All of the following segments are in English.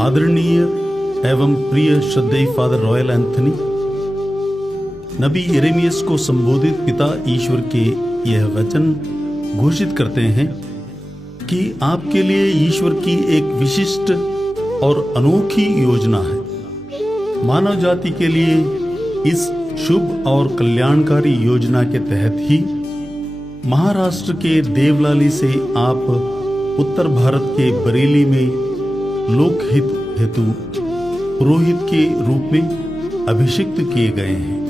आदरणीय एवं प्रिय श्रद्धेय फादर रॉयल एंथनी, नबी यिर्मयाह को संबोधित पिता ईश्वर के यह वचन घोषित करते हैं कि आपके लिए ईश्वर की एक विशिष्ट और अनोखी योजना है। मानव जाति के लिए इस शुभ और कल्याणकारी योजना के तहत ही महाराष्ट्र के देवलाली से आप उत्तर भारत के बरेली में लोकहित हेतु पुरोहित के रूप में अभिषिक्त किए गए हैं।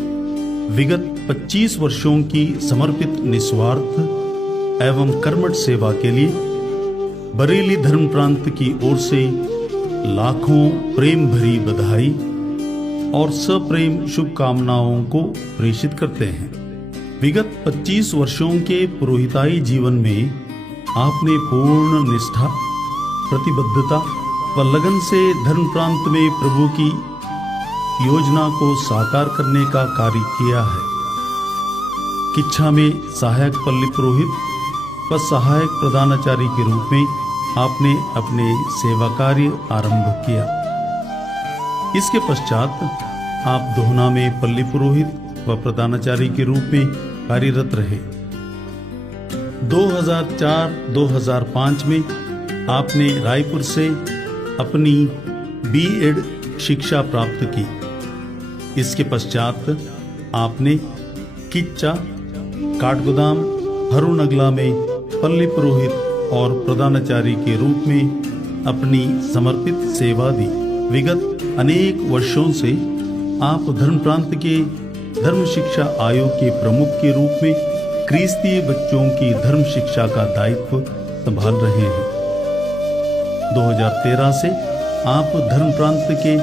विगत 25 वर्षों की समर्पित निस्वार्थ एवं कर्मठ सेवा के लिए बरेली धर्म प्रांत की ओर से लाखों प्रेम भरी बधाई और सप्रेम शुभकामनाओं को प्रेषित करते हैं। विगत 25 वर्षों के पुरोहिताई जीवन में आपने पूर्ण निष्ठा, प्रतिबद्धता व लगन से धर्म प्रांत में प्रभु की योजना को साकार करने का कार्य किया है। किच्छा में सहायक पल्ली पुरोहित व सहायक प्रधानाचार्य के रूप में आपने अपने सेवा कार्य आरंभ किया। इसके पश्चात आप दोहना में पल्ली पुरोहित व प्रधानाचार्य के रूप में कार्यरत रहे। 2004-2005 में आपने रायपुर से अपनी B.Ed शिक्षा प्राप्त की। इसके पश्चात आपने किच्चा, काठगोदाम, हरुनगला में पल्ली पुरोहित और प्रधानाचार्य के रूप में अपनी समर्पित सेवा दी। विगत अनेक वर्षों से आप धर्म प्रांत के धर्म शिक्षा आयोग के प्रमुख के रूप में क्रिस्तीय बच्चों की धर्म शिक्षा का दायित्व संभाल रहे हैं। 2013 से आप धर्म प्रांत के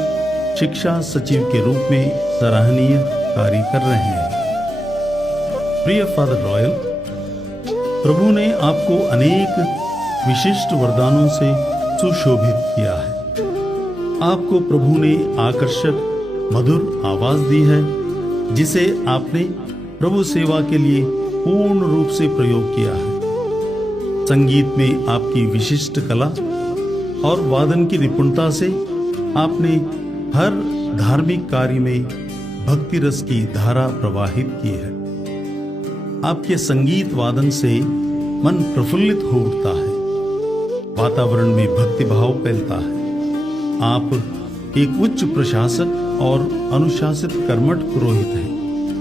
शिक्षा सचिव के रूप में सराहनीय कार्य कर रहे हैं। प्रिय फादर रॉयल, प्रभु ने आपको अनेक विशिष्ट वरदानों से सुशोभित किया है। आपको प्रभु ने आकर्षक मधुर आवाज दी है, जिसे आपने प्रभु सेवा के लिए पूर्ण रूप से प्रयोग किया है। संगीत में आपकी विशिष्ट कला और वादन की निपुणता से आपने हर धार्मिक कार्य में भक्ति रस की धारा प्रवाहित की है। आपके संगीत वादन से मन प्रफुल्लित हो उठता है, वातावरण में भक्ति भाव फैलता है। आप एक उच्च प्रशासक और अनुशासित कर्मठ पुरोहित हैं।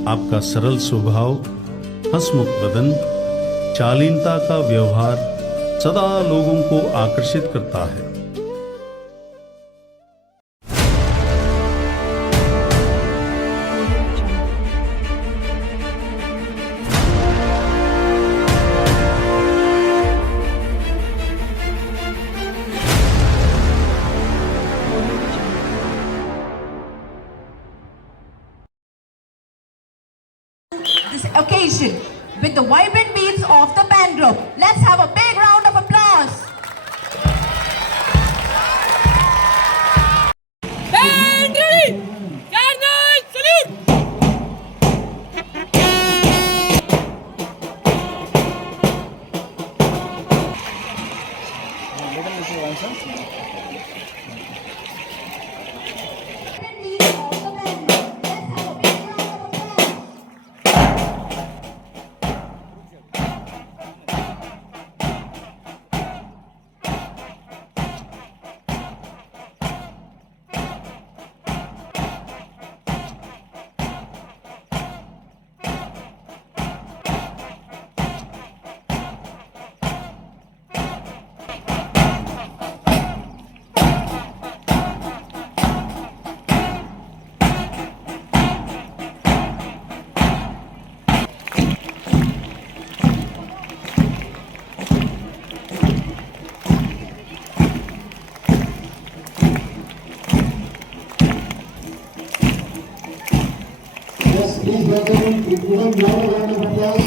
आपका सरल स्वभाव, हंसमुख बदन, शालीनता का व्यवहार सदा लोगों को आकर्षित करता है। This occasion with the vibrant beats of the band group. Let's have a big round of applause. Band ready! Cardinal salute! Please welcome even more round of applause.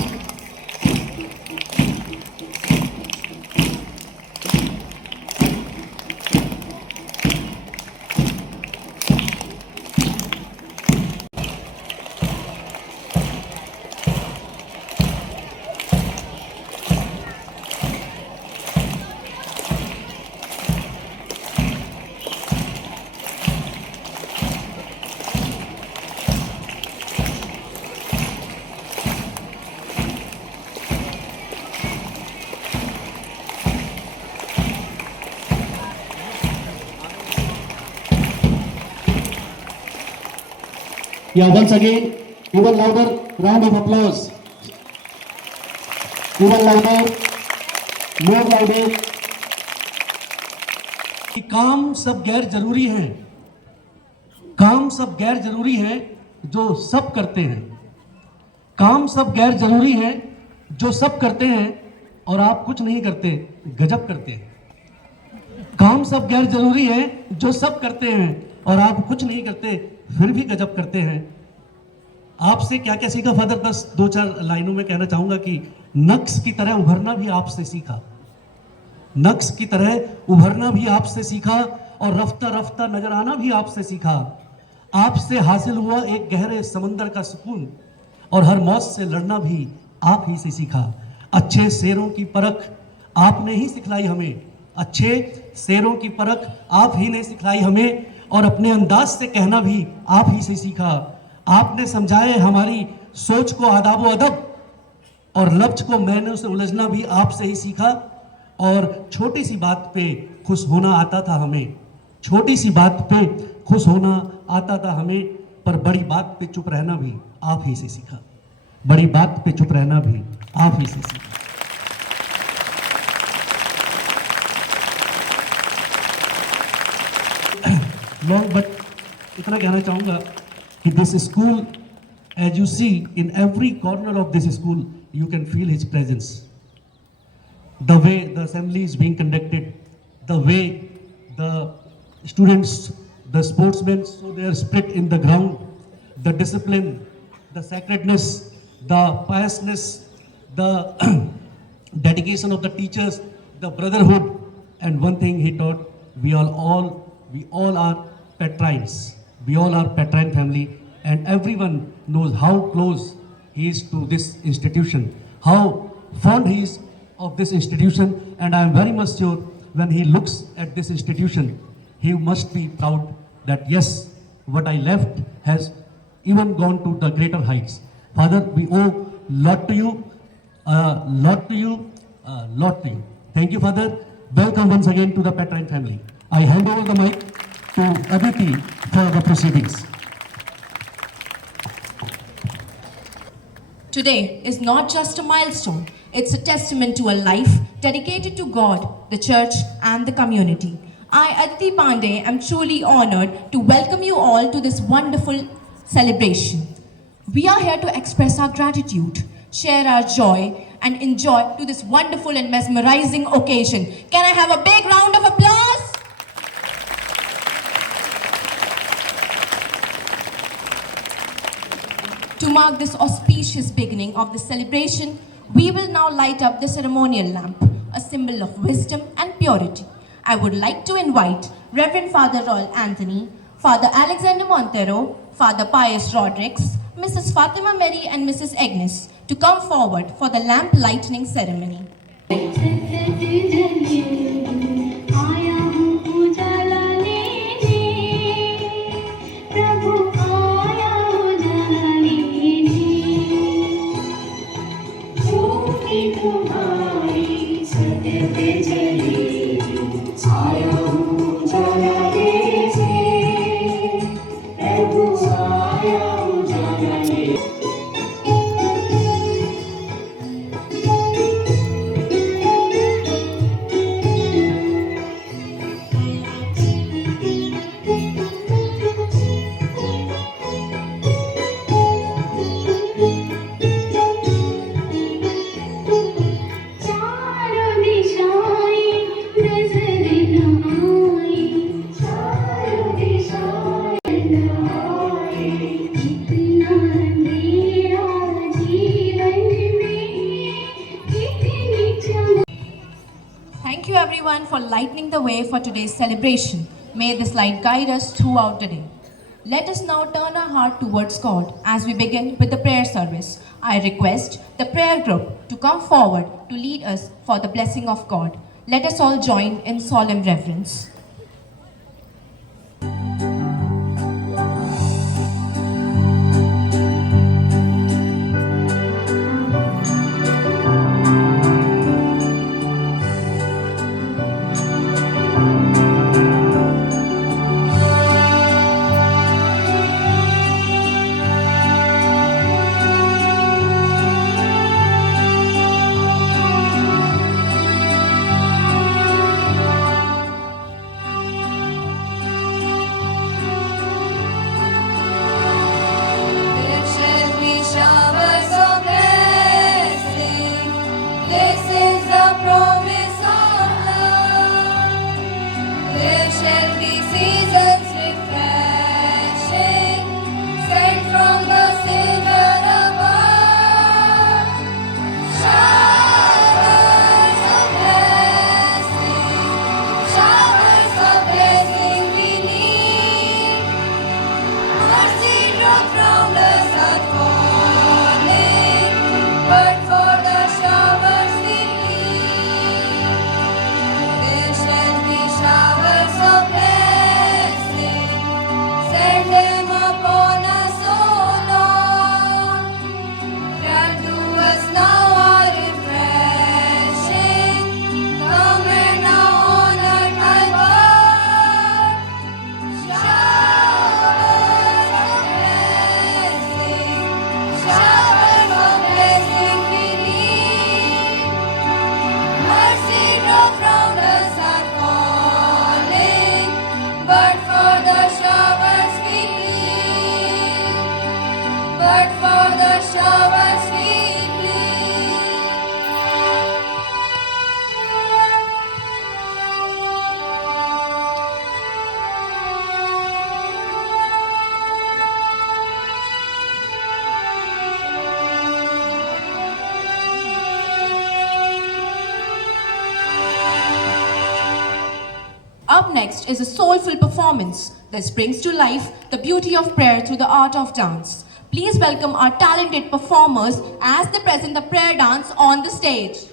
Yeah, once again, even louder round of applause. Even louder, more louder. कि काम सब गैर जरूरी हैं, काम सब गैर जरूरी हैं जो सब करते हैं, काम सब गैर जरूरी हैं जो सब करते हैं और आप कुछ नहीं करते, गजब करते हैं। काम सब गैर जरूरी है जो सब करते हैं और आप कुछ नहीं करते फिर भी गजब करते हैं। आपसे क्या क्या सीखा फादर? बस 2-4 लाइनों में कहना चाहूंगा कि नक्श की तरह उभरना भी आपसे सीखा, नक्श की तरह उभरना भी आपसे सीखा और रफ्ता रफ्ता नजर आना भी आपसे सीखा। आपसे हासिल हुआ एक गहरे समंदर का सुकून और हर मौत से लड़ना भी आप ही से सीखा। अच्छे शेरों की परख आपने ही सिखलाई हमें, अच्छे शेरों की परख आप ही ने सिखलाई हमें और अपने अंदाज से कहना भी आप ही से सीखा। आपने समझाए हमारी सोच को आदाब व अदब और लफ्ज को मैंने उसे उलझना भी आपसे ही सीखा। और छोटी सी बात पे खुश होना आता था हमें, छोटी सी बात पे खुश होना आता था हमें, पर बड़ी बात पे चुप रहना भी आप ही से सीखा, बड़ी बात पे चुप रहना भी आप ही से सीखा। लॉन्ग बट इतना कहना चाहूँगा कि this school, as you see in every corner of this school, you can feel his presence. The way the assembly is being conducted, the way the students, the sportsmen show their spirit in the ground, the discipline, the sacredness, the piousness, the dedication of the teachers, the brotherhood, and one thing he taught: we all are Petrines. We all are Petrine family, and everyone knows how close he is to this institution, how fond he is of this institution, and I am very much sure when he looks at this institution, he must be proud that yes, what I left has even gone to the greater heights. Father, we owe lot to you, lot to you, lot to you. Thank you, Father. Welcome once again to the Petrine family. I hand over the mic to Aditi for the proceedings. Today is not just a milestone, it's a testament to a life dedicated to God, the church, and the community. I, Aditi Pandey, am truly honored to welcome you all to this wonderful celebration. We are here to express our gratitude, share our joy, and enjoy to this wonderful and mesmerizing occasion. Can I have a big round of applause? To mark this auspicious beginning of the celebration, we will now light up the ceremonial lamp, a symbol of wisdom and purity. I would like to invite Reverend Father Royal Anthony, Father Alexander Montero, Father Pius Rodrigues, Mrs. Fatima Mary and Mrs. Agnes to come forward for the lamp lighting ceremony. Thank you everyone for lightening the way for today's celebration. May this light guide us throughout the day. Let us now turn our heart towards God as we begin with the prayer service. I request the prayer group to come forward to lead us for the blessing of God. Let us all join in solemn reverence. seed around us are falling, but for the showers we plead, but for the showers we Up next is a soulful performance that brings to life the beauty of prayer through the art of dance. Please welcome our talented performers as they present the prayer dance on the stage.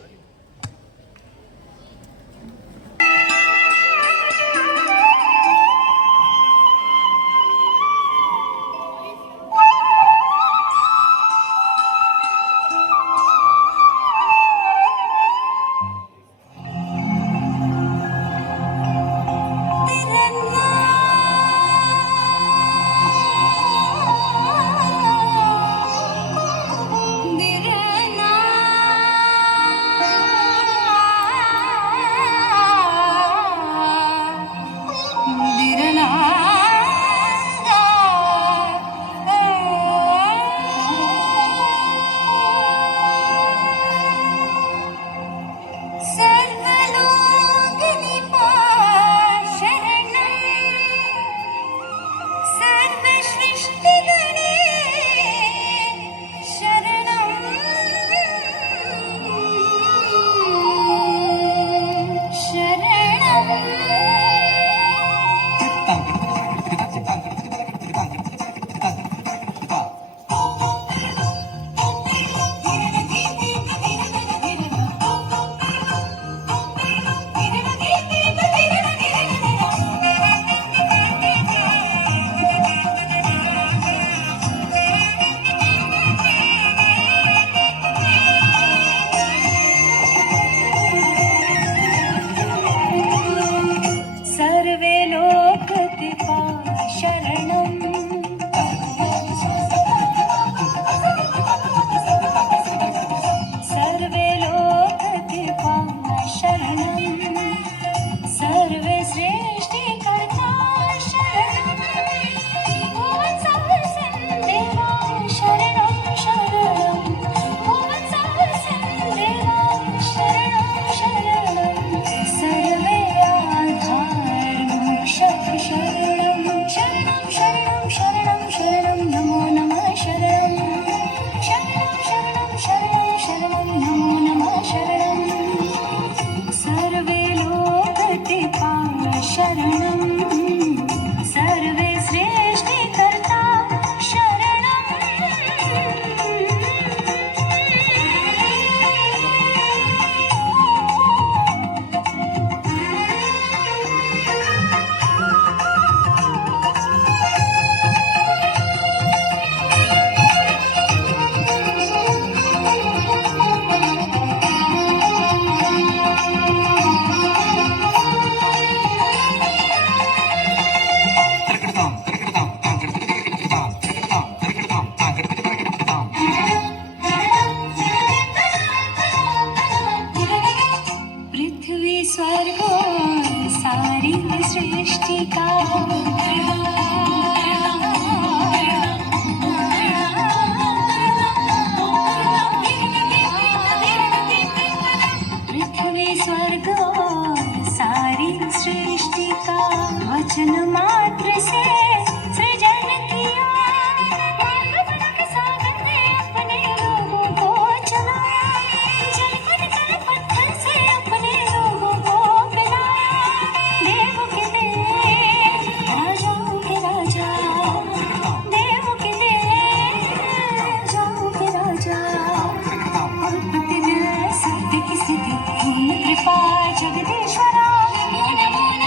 कृपा Jagadishwara Namo Namo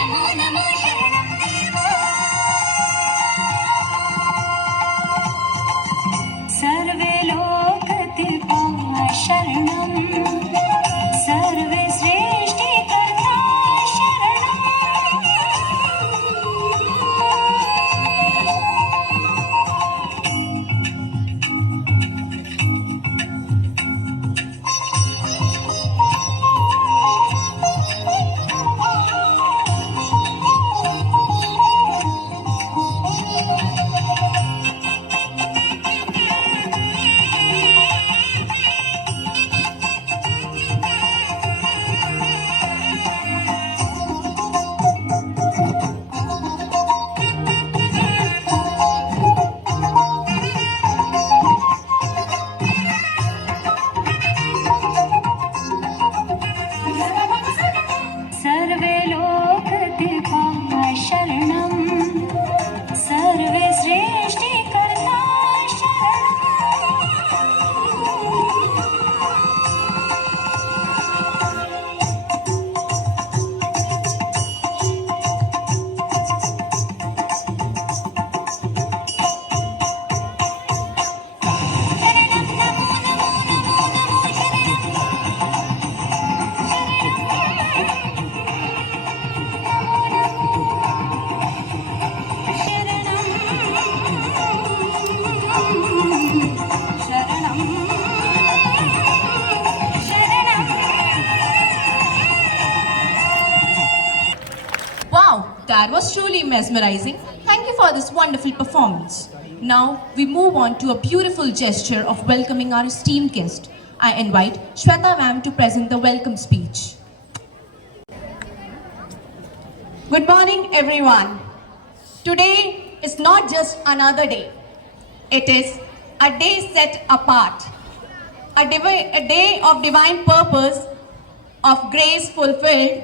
That was truly mesmerizing. Thank you for this wonderful performance. Now we move on to a beautiful gesture of welcoming our esteemed guest. I invite Shweta ma'am to present the welcome speech. Good morning, everyone. Today is not just another day. It is a day set apart, a day of divine purpose, of grace fulfilled,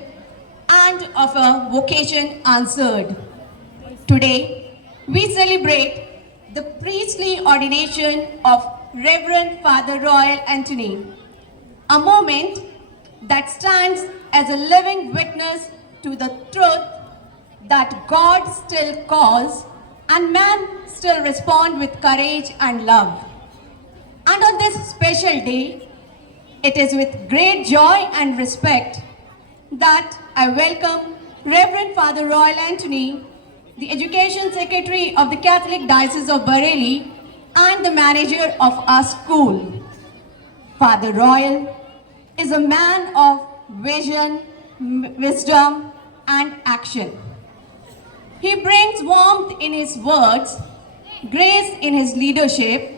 and of a vocation answered. Today, we celebrate the priestly ordination of Reverend Father Royal Anthony, a moment that stands as a living witness to the truth that God still calls and man still responds with courage and love. And on this special day, it is with great joy and respect that I welcome Reverend Father Royal Anthony, the Education Secretary of the Catholic Diocese of Bareilly and the manager of our school. Father Royal is a man of vision, wisdom, and action. He brings warmth in his words, grace in his leadership,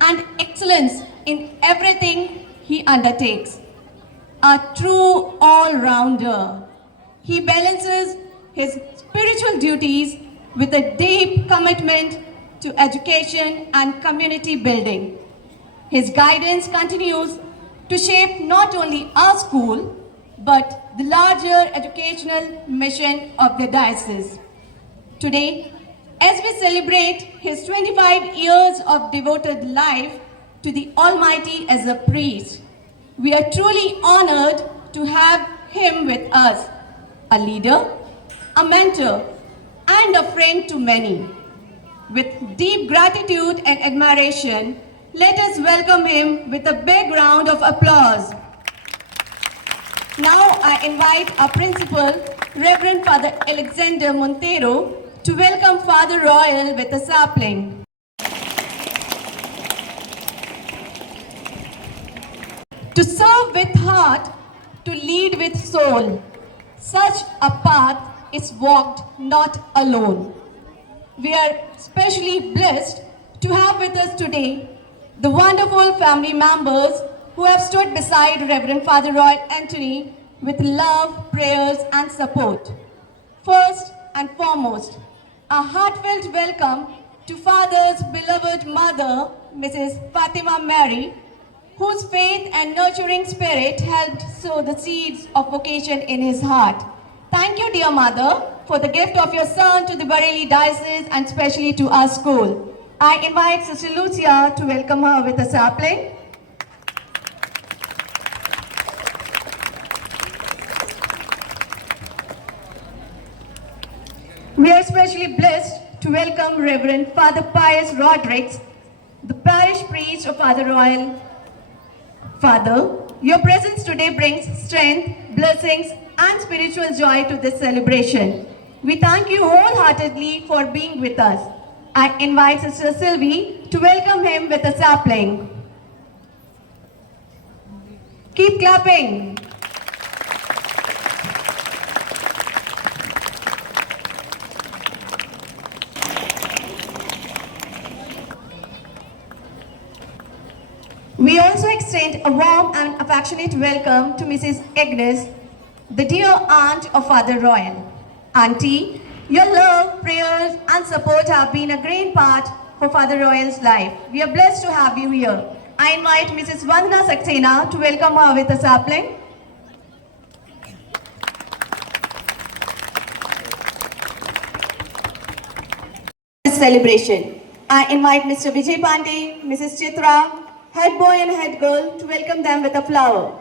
and excellence in everything he undertakes. A true all-rounder. He balances his spiritual duties with a deep commitment to education and community building. His guidance continues to shape not only our school, but the larger educational mission of the diocese. Today, as we celebrate his 25 years of devoted life to the Almighty as a priest, we are truly honored to have him with us, a leader, a mentor, and a friend to many. With deep gratitude and admiration, let us welcome him with a big round of applause. Now I invite our principal, Reverend Father Alexander Montero, to welcome Father Royal with a sapling. To serve with heart, to lead with soul. Such a path is walked not alone. We are especially blessed to have with us today the wonderful family members who have stood beside Reverend Father Royal Anthony with love, prayers, and support. First and foremost, a heartfelt welcome to Father's beloved mother, Mrs. Fatima Mary, whose faith and nurturing spirit helped sow the seeds of vocation in his heart. Thank you, dear mother, for the gift of your son to the Bareilly Diocese and especially to our school. I invite Sister Lucia to welcome her with a sapling. We are especially blessed to welcome Reverend Father Pius Rodrigues, the parish priest of Father Royal. Father, your presence today brings strength, blessings, and spiritual joy to this celebration. We thank you wholeheartedly for being with us. I invite Sister Sylvie to welcome him with a sapling. Keep clapping. We also extend a warm and affectionate welcome to Mrs. Agnes, the dear aunt of Father Royal. Auntie, your love, prayers, and support have been a great part for Father Royal's life. We are blessed to have you here. I invite Mrs. Vandana Saxena to welcome her with a sapling. This celebration. I invite Mr. Vijay Pandey, Mrs. Chitra, head boy and head girl to welcome them with a flower.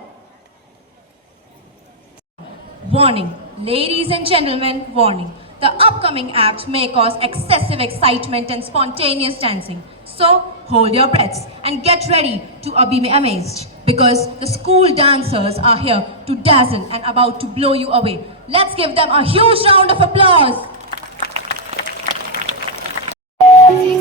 Warning, ladies and gentlemen, warning. The upcoming act may cause excessive excitement and spontaneous dancing. So, hold your breaths and get ready to be amazed because the school dancers are here to dazzle and about to blow you away. Let's give them a huge round of applause. I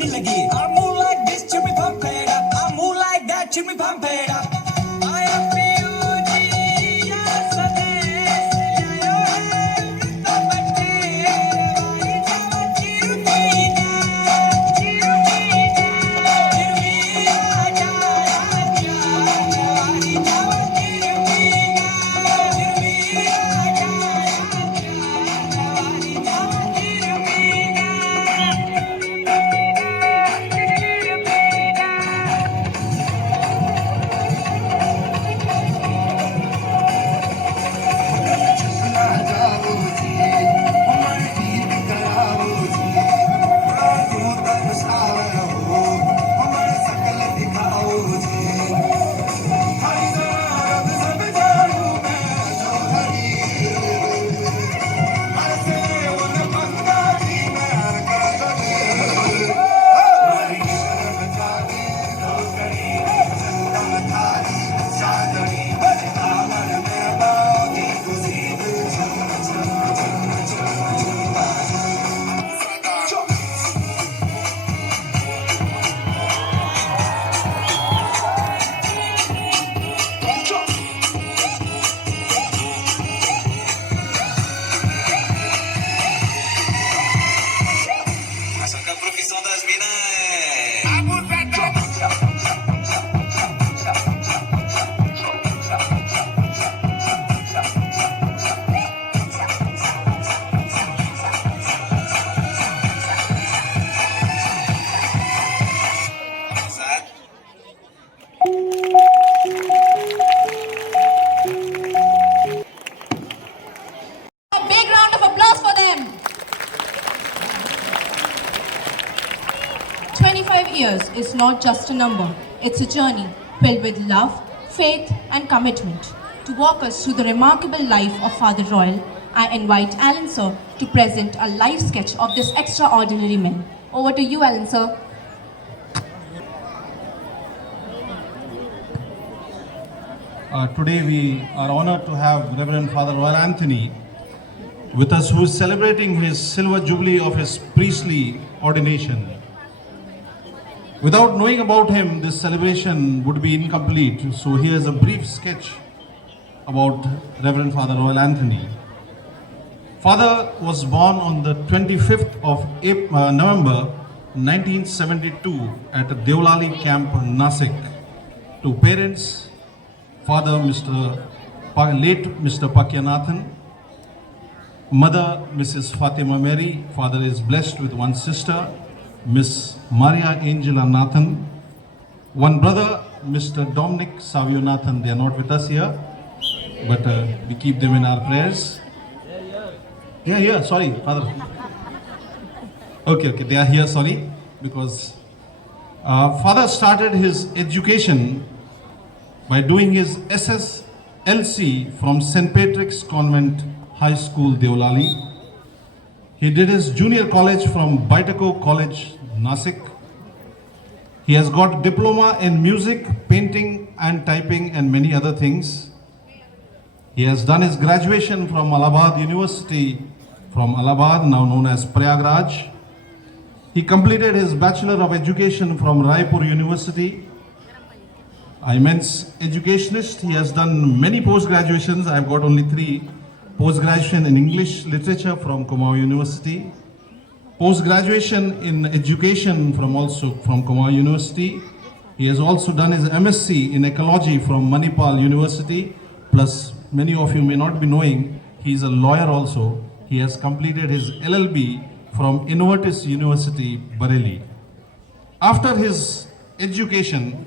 नहीं लगी I move like this should be pump it up I move like that should be pump it up I am PUG yes A big round of applause for them. 25 years is not just a number, it's a journey filled with love, faith, and commitment. To walk us through the remarkable life of Father Royal, I invite Alan Sir to present a live sketch of this extraordinary man. Over to you, Alan Sir. Today we are honored to have Reverend Father Royal Anthony with us, who is celebrating his silver jubilee of his priestly ordination. Without knowing about him, this celebration would be incomplete. So here's a brief sketch about Reverend Father Royal Anthony. Father was born on the 25th of November 1972 at Deolali Camp, Nasik, to parents Father late Mr. Pakyanathan, Mother Mrs. Fatima Mary. Father is blessed with one sister, Miss Maria Angela Nathan, one brother, Mr. Dominic Savio Nathan. They are not with us here, but we keep them in our prayers. Yeah, sorry, Father. Okay, they are here, sorry, because Father started his education by doing his SSLC from St. Patrick's Convent High School, Deolali. He did his junior college from Baitako College, Nasik. He has got diploma in music, painting and typing and many other things. He has done his graduation from Allahabad University, from Allahabad, now known as Prayagraj. He completed his Bachelor of Education from Raipur University. An immense educationist. He has done many post-graduations. I have got only 3. Post-graduation in English Literature from Kumaon University. Post-graduation in Education from Kumaon University. He has also done his MSc in Ecology from Manipal University. Plus, many of you may not be knowing, he is a lawyer also. He has completed his LLB from Innovatis University, Bareilly. After his education,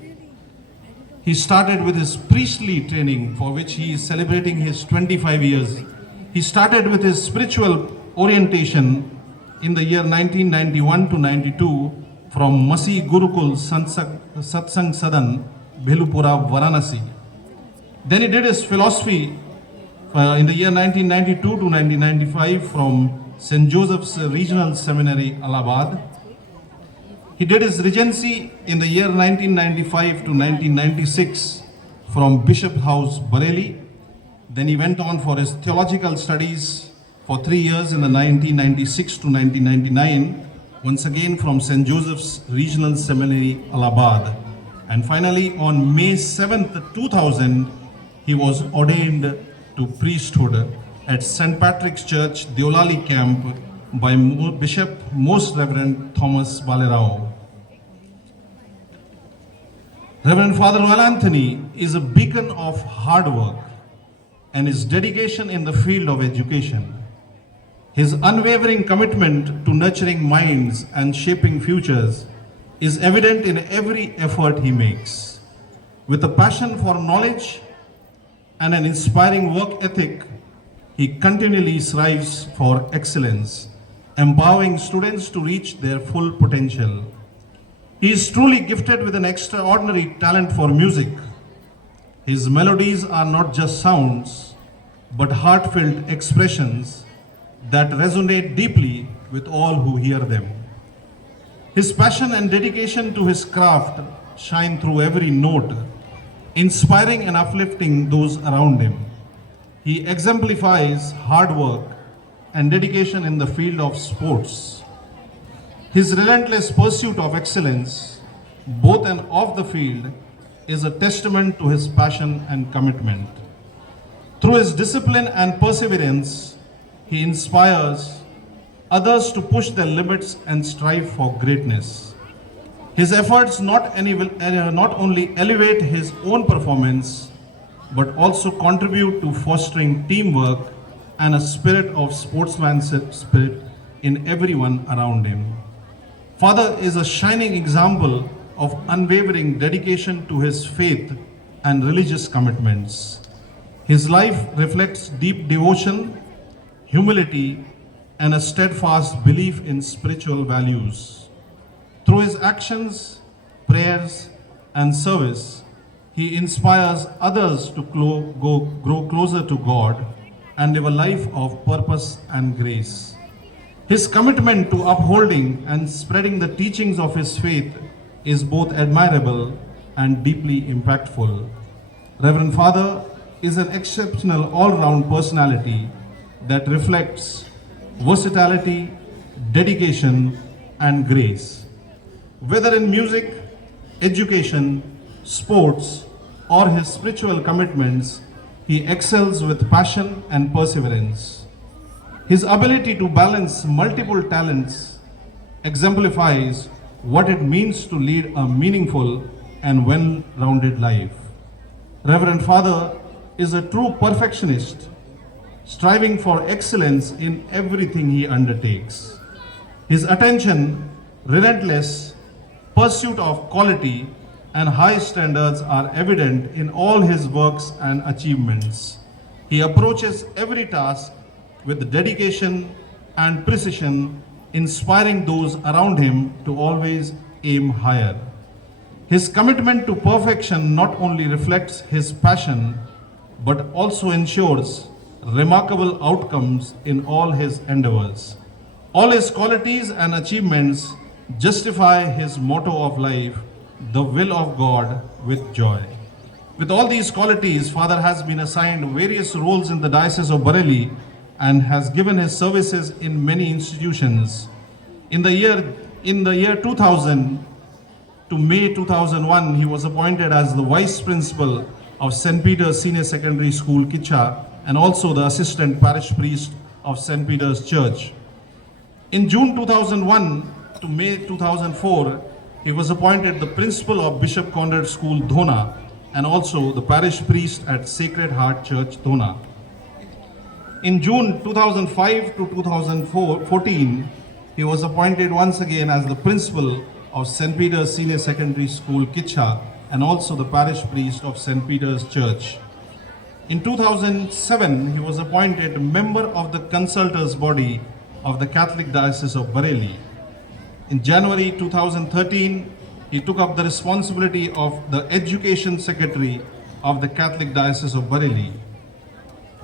he started with his priestly training, for which he is celebrating his 25 years. He started with his spiritual orientation in the year 1991 to 92 from Masi Gurukul Satsang Sadan, Bhelupura, Varanasi. Then he did his philosophy in the year 1992 to 1995 from St. Joseph's Regional Seminary, Allahabad. He did his regency in the year 1995 to 1996 from Bishop House, Bareilly. Then he went on for his theological studies for 3 years in the 1996 to 1999 once again from St. Joseph's Regional Seminary, Allahabad. And finally, on May 7th, 2000, he was ordained to priesthood at St. Patrick's Church, Deolali Camp, by Bishop Most Reverend Thomas Balerao. Reverend Father Royal Anthony is a beacon of hard work and his dedication in the field of education. His unwavering commitment to nurturing minds and shaping futures is evident in every effort he makes. With a passion for knowledge and an inspiring work ethic, he continually strives for excellence, empowering students to reach their full potential. He is truly gifted with an extraordinary talent for music. His melodies are not just sounds, but heartfelt expressions that resonate deeply with all who hear them. His passion and dedication to his craft shine through every note, inspiring and uplifting those around him. He exemplifies hard work and dedication in the field of sports. His relentless pursuit of excellence, both and off the field, is a testament to his passion and commitment. Through his discipline and perseverance, he inspires others to push their limits and strive for greatness. His efforts not only elevate his own performance, but also contribute to fostering teamwork and a spirit of sportsmanship spirit in everyone around him. Father is a shining example of unwavering dedication to his faith and religious commitments. His life reflects deep devotion, humility, and a steadfast belief in spiritual values. Through his actions, prayers, and service, he inspires others to grow closer to God and live a life of purpose and grace. His commitment to upholding and spreading the teachings of his faith is both admirable and deeply impactful. Reverend Father is an exceptional all-round personality that reflects versatility, dedication, and grace. Whether in music, education, sports, or his spiritual commitments, he excels with passion and perseverance. His ability to balance multiple talents exemplifies what it means to lead a meaningful and well-rounded life. Reverend Father is a true perfectionist, striving for excellence in everything he undertakes. His attention, relentless pursuit of quality, and high standards are evident in all his works and achievements. He approaches every task with dedication and precision, inspiring those around him to always aim higher. His commitment to perfection not only reflects his passion, but also ensures remarkable outcomes in all his endeavors. All his qualities and achievements justify his motto of life, the will of God with joy. With all these qualities, Father has been assigned various roles in the Diocese of Bareilly and has given his services in many institutions. In the year 2000 to May 2001, he was appointed as the Vice Principal of St. Peter's Senior Secondary School, Kitcha, and also the Assistant Parish Priest of St. Peter's Church. In June 2001 to May 2004, he was appointed the Principal of Bishop Conrad School, Dhona, and also the Parish Priest at Sacred Heart Church, Dhona. In June 2005 to 2014, he was appointed once again as the Principal of St. Peter's Senior Secondary School, Kitcha, and also the Parish Priest of St. Peter's Church. In 2007, he was appointed member of the Consultors Body of the Catholic Diocese of Bareilly. In January 2013, he took up the responsibility of the Education Secretary of the Catholic Diocese of Bareilly.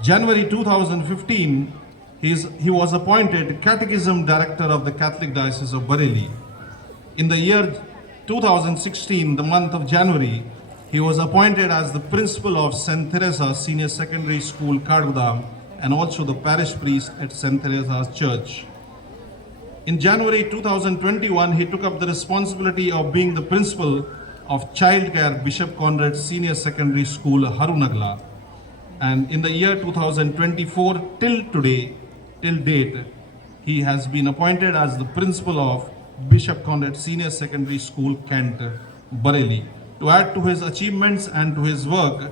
January 2015, he was appointed Catechism Director of the Catholic Diocese of Bareilly. In the year 2016, the month of January, he was appointed as the Principal of St. Teresa Senior Secondary School, Kadgudam, and also the Parish Priest at St. Teresa's Church. In January 2021, he took up the responsibility of being the principal of Childcare Bishop Conrad Senior Secondary School, Harunagla. And in the year 2024 till date, he has been appointed as the principal of Bishop Conrad Senior Secondary School, Kent, Bareilly. To add to his achievements and to his work,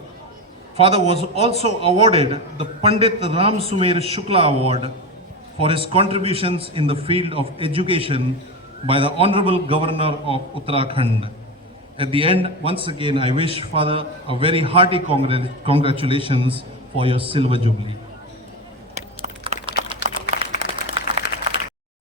Father was also awarded the Pandit Ram Sumer Shukla Award for his contributions in the field of education by the Honorable Governor of Uttarakhand. At the end, once again, I wish Father a very hearty congratulations for your Silver Jubilee.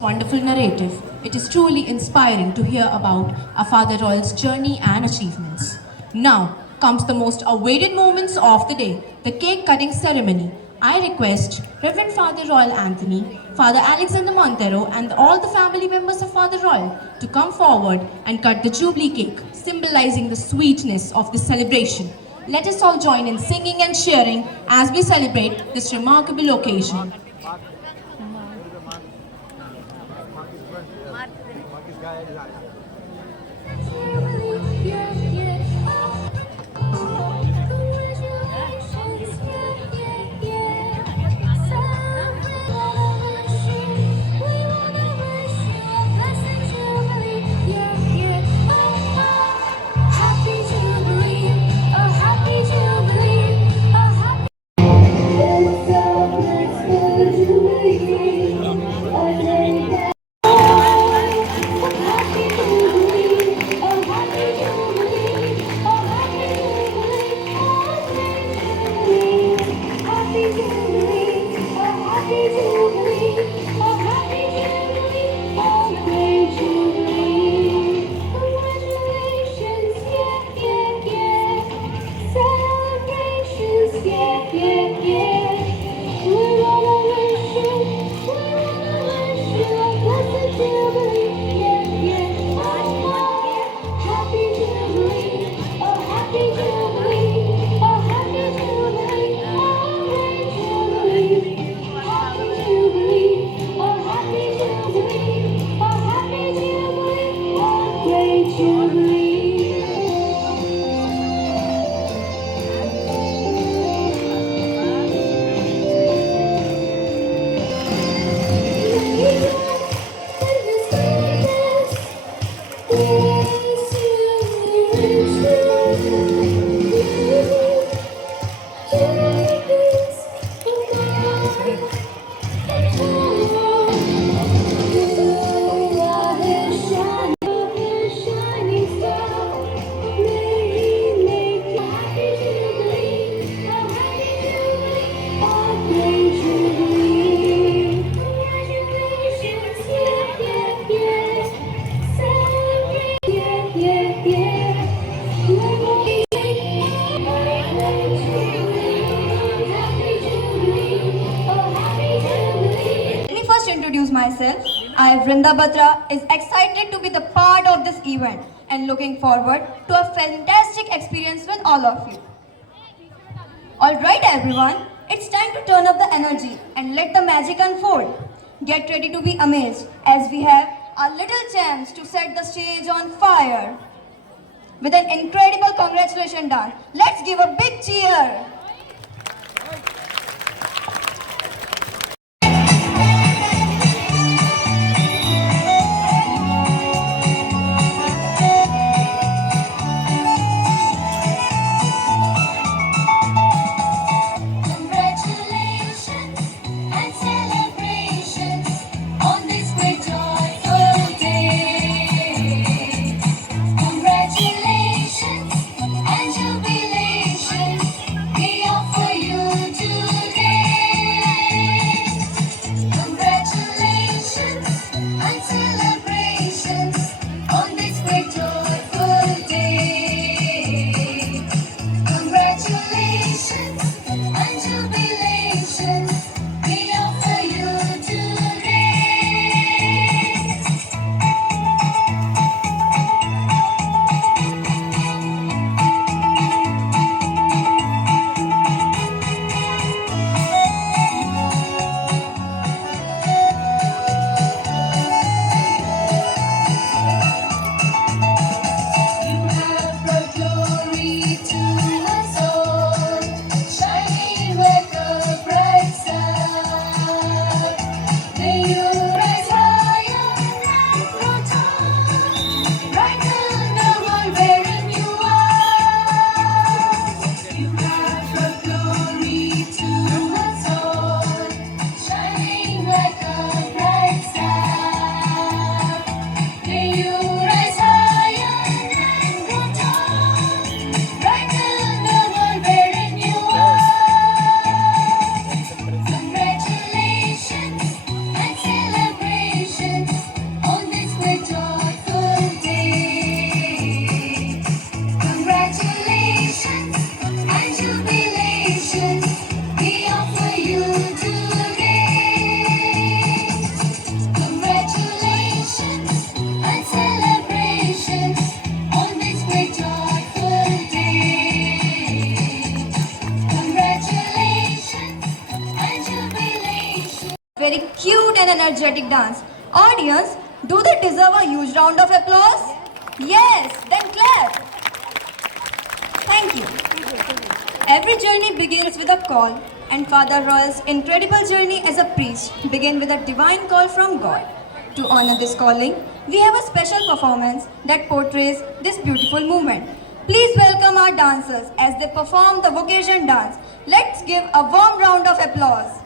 Wonderful narrative. It is truly inspiring to hear about our Father Royal's journey and achievements. Now comes the most awaited moments of the day, the cake cutting ceremony. I request Reverend Father Royal Anthony, Father Alexander Montero and all the family members of Father Royal to come forward and cut the Jubilee cake, symbolizing the sweetness of the celebration. Let us all join in singing and cheering as we celebrate this remarkable occasion. Introduce myself. I, Vrinda Batra, is excited to be the part of this event and looking forward to a fantastic experience with all of you. Alright everyone, it's time to turn up the energy and let the magic unfold. Get ready to be amazed as we have our little champs to set the stage on fire. With an incredible congratulations done, let's give a big cheer. Congratulations and jubilations. energetic dance. Audience, do they deserve a huge round of applause? Yes, then clap. Thank you. Every journey begins with a call, and Father Royal's incredible journey as a priest began with a divine call from God. To honor this calling, we have a special performance that portrays this beautiful movement. Please welcome our dancers as they perform the vocation dance. Let's give a warm round of applause.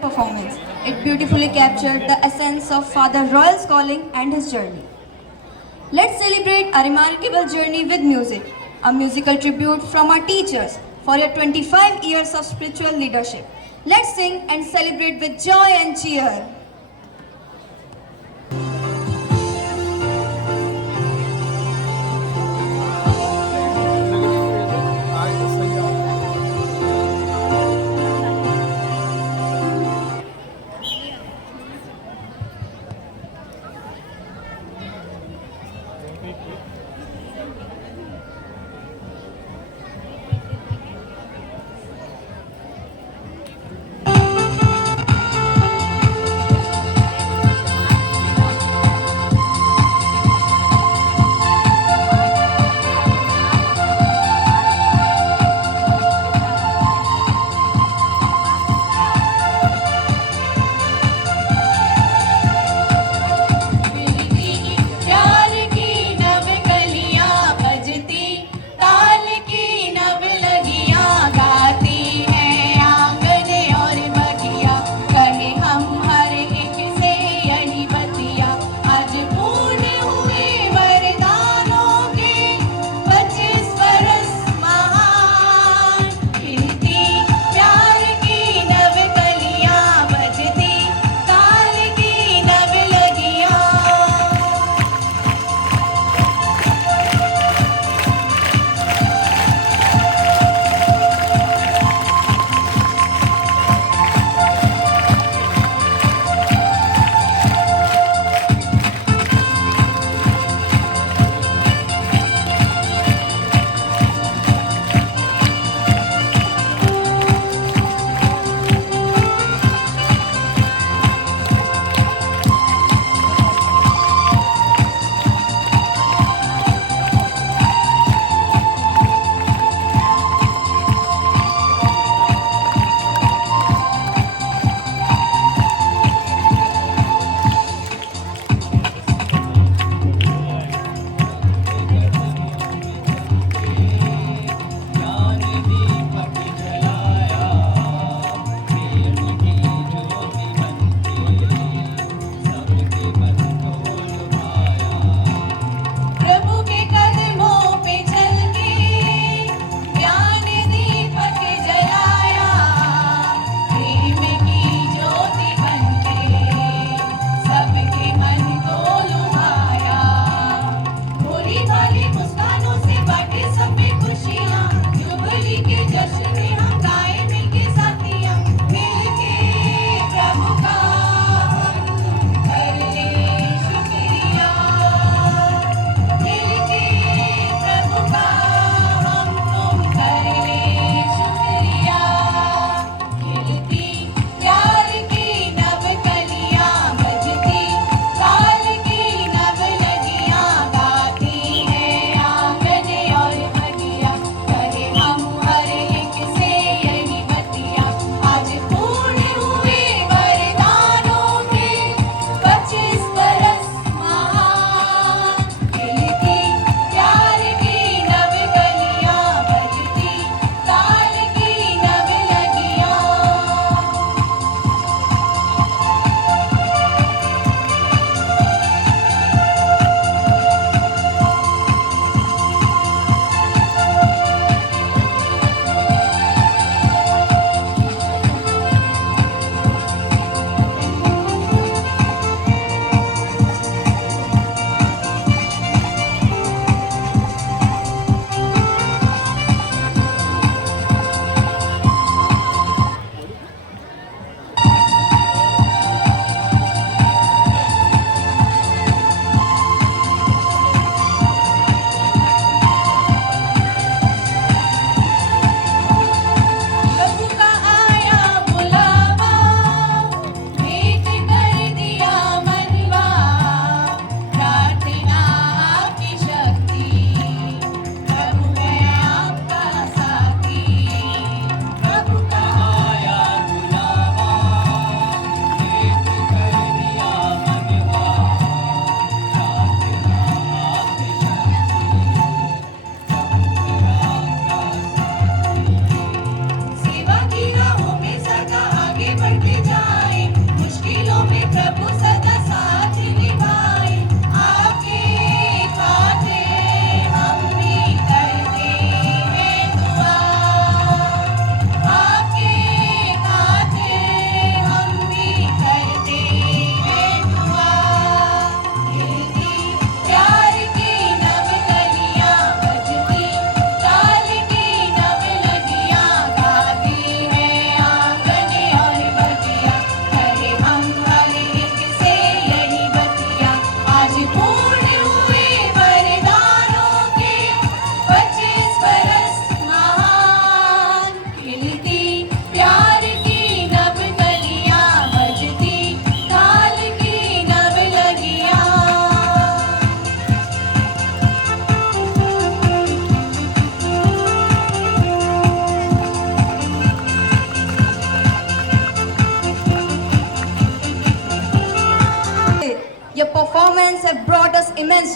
Performance. It beautifully captured the essence of Father Royal's calling and his journey. Let's celebrate a remarkable journey with music, a musical tribute from our teachers for your 25 years of spiritual leadership. Let's sing and celebrate with joy and cheer.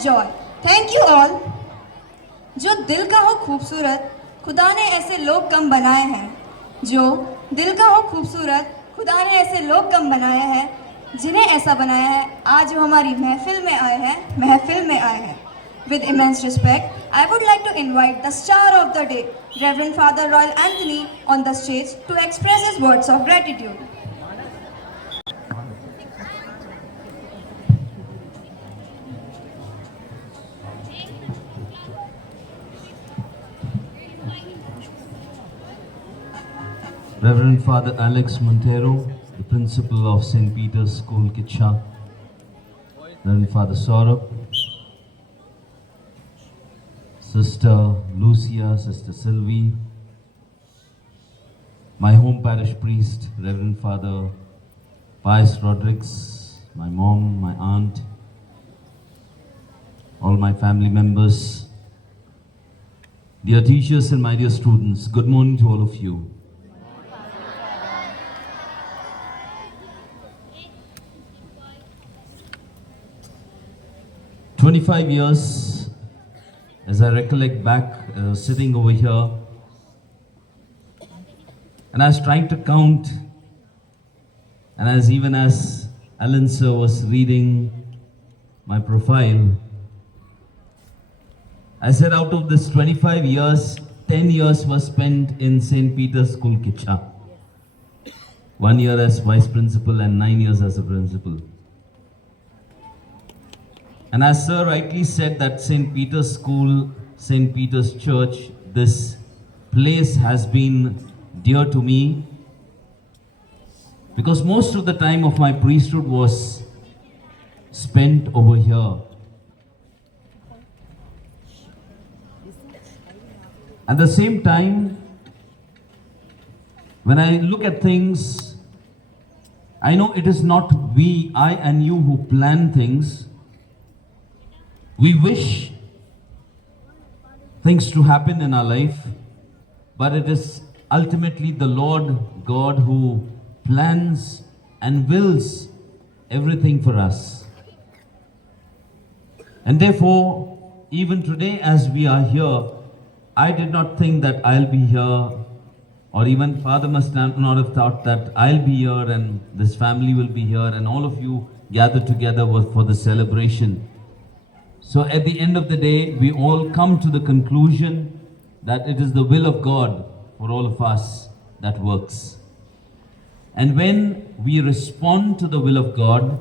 much joy. Thank you all. जो दिल का हो खूबसूरत, खुदा ने ऐसे लोग कम बनाए हैं. जो दिल का हो खूबसूरत, खुदा ने ऐसे लोग कम बनाए हैं. जिन्हें ऐसा बनाया है, आज वो हमारी महफिल में आए हैं. With immense respect, I would like to invite the star of the day, Reverend Father Royal Anthony, on the stage to express his words of gratitude. Reverend Father Alex Montero, the principal of St. Peter's School, Kitcha. Reverend Father Saurabh, Sister Lucia, Sister Sylvie, my home parish priest, Reverend Father Pius Rodrigues, my mom, my aunt, all my family members, dear teachers and my dear students, good morning to all of you. "25 years, as I recollect back, sitting over here, and I was trying to count, and as Alan sir was reading my profile, I said out of this 25 years, 10 years was spent in St. Peter's School, Kitcha. 1 year as vice principal and 9 years as a principal. And as sir rightly said that St. Peter's School, St. Peter's Church, this place has been dear to me because most of the time of my priesthood was spent over here. At the same time, when I look at things, I know it is not I and you who plan things. We wish things to happen in our life, but it is ultimately the Lord God who plans and wills everything for us. And therefore, even today as we are here, I did not think that I'll be here, or even Father must not have thought that I'll be here and this family will be here and all of you gathered together for the celebration. So at the end of the day, we all come to the conclusion that it is the will of God for all of us that works. And when we respond to the will of God,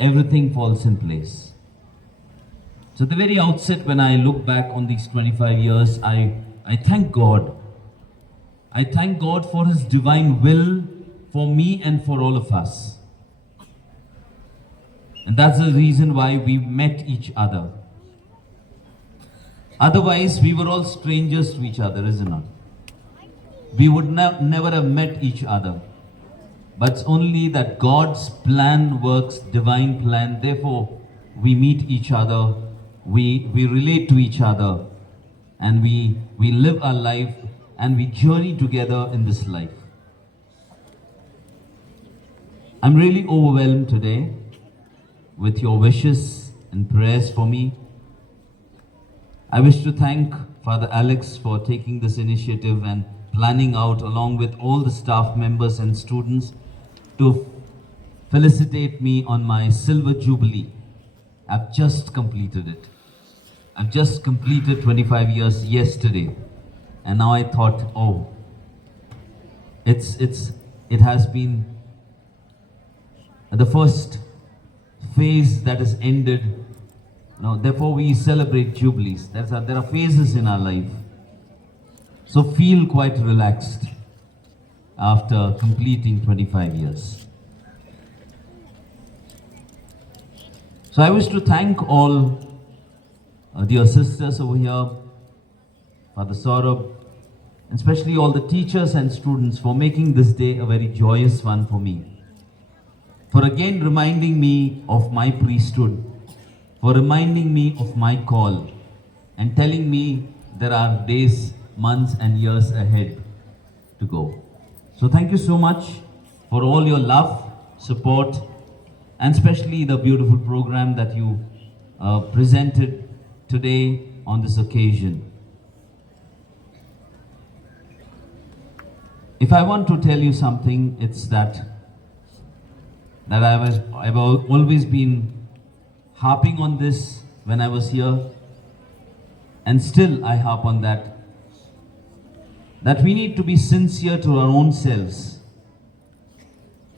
everything falls in place. So at the very outset, when I look back on these 25 years, I thank God. I thank God for His divine will for me and for all of us. And that's the reason why we met each other. Otherwise, we were all strangers to each other, isn't it? We would never have met each other. But it's only that God's plan works, divine plan. Therefore, we meet each other, we relate to each other, and we live our life and we journey together in this life. I'm really overwhelmed today with your wishes and prayers for me. I wish to thank Father Alex for taking this initiative and planning out, along with all the staff members and students, to felicitate me on my Silver Jubilee. I've just completed it. I've just completed 25 years yesterday. And now I thought, oh, it has been the first phase that is ended. Now, therefore, we celebrate jubilees. There are phases in our life. So feel quite relaxed after completing 25 years. So I wish to thank all dear sisters over here, Father Saurabh, and especially all the teachers and students for making this day a very joyous one for me. For again reminding me of my priesthood, for reminding me of my call, and telling me there are days, months and years ahead to go. So thank you so much for all your love, support, and especially the beautiful program that you presented today on this occasion. If I want to tell you something, it's that I've always been harping on this when I was here, and still I harp on that we need to be sincere to our own selves.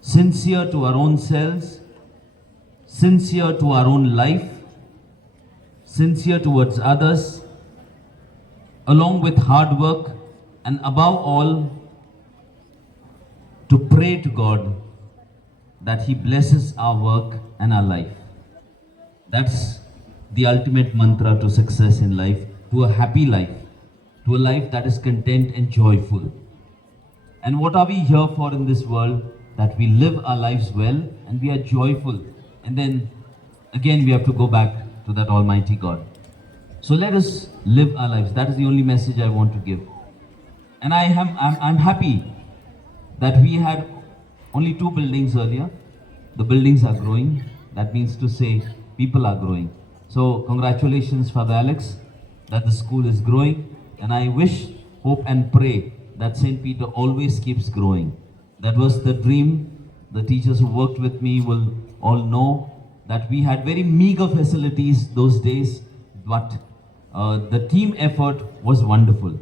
Sincere to our own selves, sincere to our own life, sincere towards others, along with hard work, and above all, to pray to God that He blesses our work and our life. That's the ultimate mantra to success in life, to a happy life, to a life that is content and joyful. And what are we here for in this world? That we live our lives well and we are joyful. And then again we have to go back to that Almighty God. So let us live our lives. That is the only message I want to give. And I'm happy that we had only 2 buildings earlier. The buildings are growing. That means to say people are growing. So congratulations, Father Alex, that the school is growing. And I wish, hope and pray that St. Peter always keeps growing. That was the dream. The teachers who worked with me will all know that we had very meager facilities those days, but the team effort was wonderful.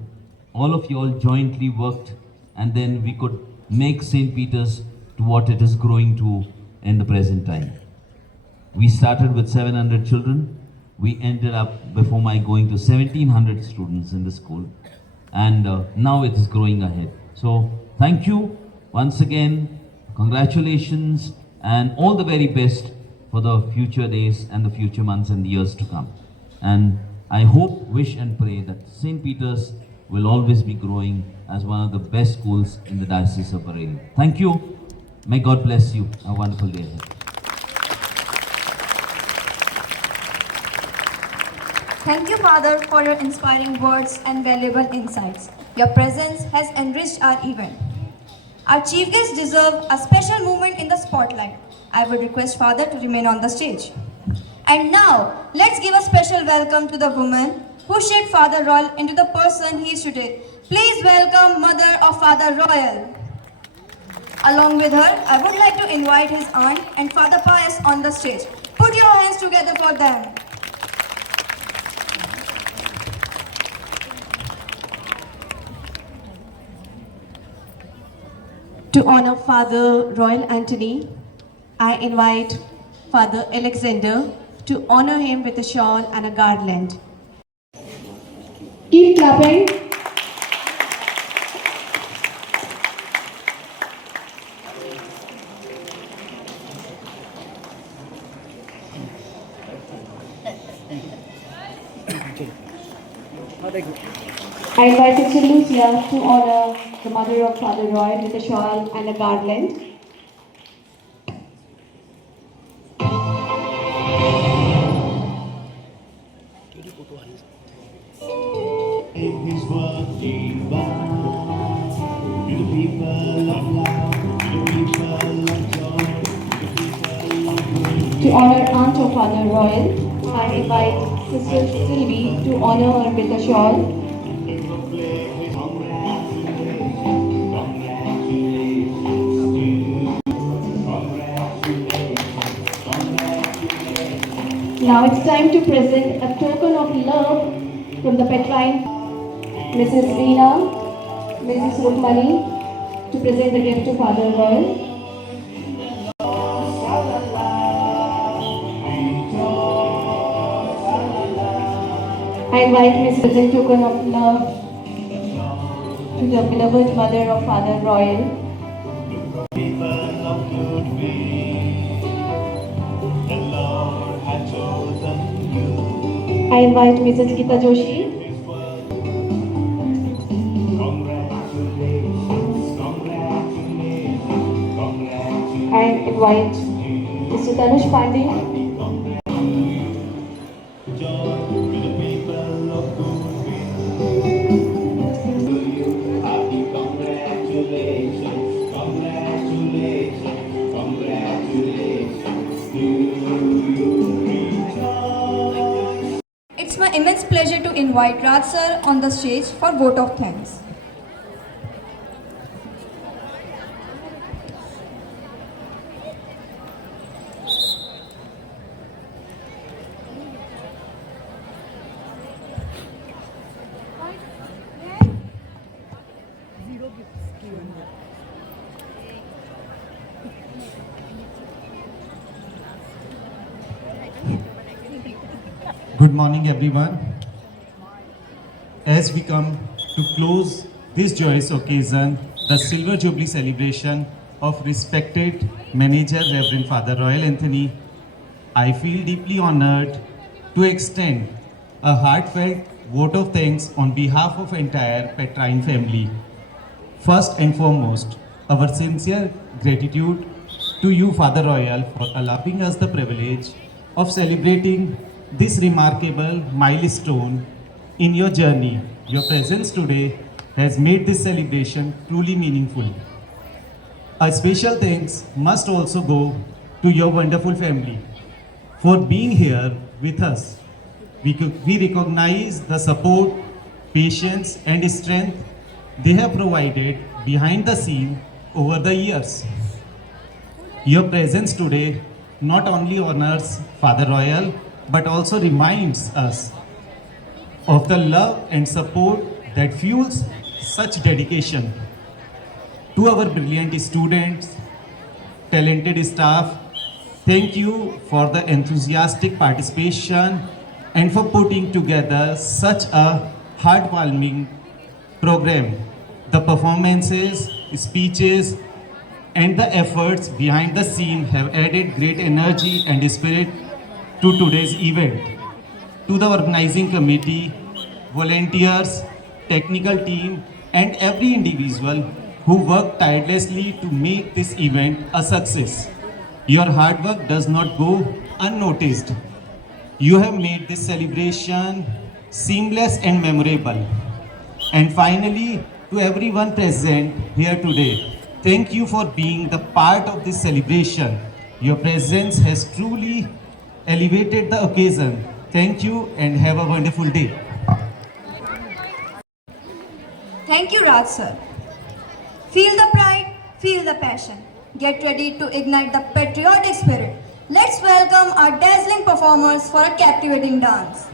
All of you all jointly worked, and then we could make St. Peter's to what it is growing to in the present time. We started with 700 children. We ended up, before my going, to 1700 students in the school. And now it is growing ahead. So thank you once again. Congratulations and all the very best for the future days and the future months and the years to come. And I hope, wish and pray that St. Peter's will always be growing as one of the best schools in the Diocese of Bareilly. Thank you. May God bless you. A wonderful day ahead. Thank you, Father, for your inspiring words and valuable insights. Your presence has enriched our event. Our chief guests deserve a special moment in the spotlight. I would request Father to remain on the stage. And now, let's give a special welcome to the woman who shaped Father Royal into the person he is today. Please welcome Mother of Father Royal. Along with her, I would like to invite his aunt and Father Pius on the stage. Put your hands together for them. To honor Father Royal Anthony, I invite Father Alexander to honor him with a shawl and a garland. Keep clapping. I invite Sister Lucia to honor the mother of Father Roy with a shawl and a garland. His word divine to the people of love, to the people of joy, to the people of grace. To honor Aunt of Father Royal, I invite Sister Sylvie to honor her with a shawl. Now it's time to present a token of love from the Petline, Mrs. Veena, Mrs. Rukmani, to present the gift to Father Royal. I invite Mrs. token of love to the beloved mother of Father Royal. I invite Mrs. Gita Joshi. I invite Mr. Tanush Pandey. invite Raj sir on the stage for vote of thanks. Good morning, everyone. As we come to close this joyous occasion, the Silver Jubilee celebration of respected manager Reverend Father Royal Anthony, I feel deeply honored to extend a heartfelt vote of thanks on behalf of entire Petrine family. First and foremost, our sincere gratitude to you, Father Royal, for allowing us the privilege of celebrating this remarkable milestone in your journey. Your presence today has made this celebration truly meaningful. A special thanks must also go to your wonderful family for being here with us. We recognize the support, patience, and strength they have provided behind the scene over the years. Your presence today not only honors Father Royal, but also reminds us of the love and support that fuels such dedication. To our brilliant students, talented staff, thank you for the enthusiastic participation and for putting together such a heartwarming program. The performances, speeches, and the efforts behind the scene have added great energy and spirit to today's event. To the organizing committee, volunteers, technical team, and every individual who worked tirelessly to make this event a success. Your hard work does not go unnoticed. You have made this celebration seamless and memorable. And finally, to everyone present here today, thank you for being the part of this celebration. Your presence has truly elevated the occasion. Thank you and have a wonderful day. Thank you, Raj sir. Feel the pride, feel the passion. Get ready to ignite the patriotic spirit. Let's welcome our dazzling performers for a captivating dance.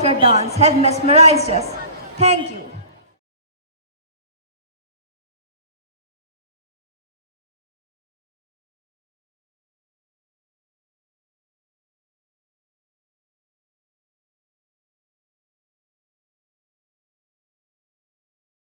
of your dance have mesmerized us. Thank you.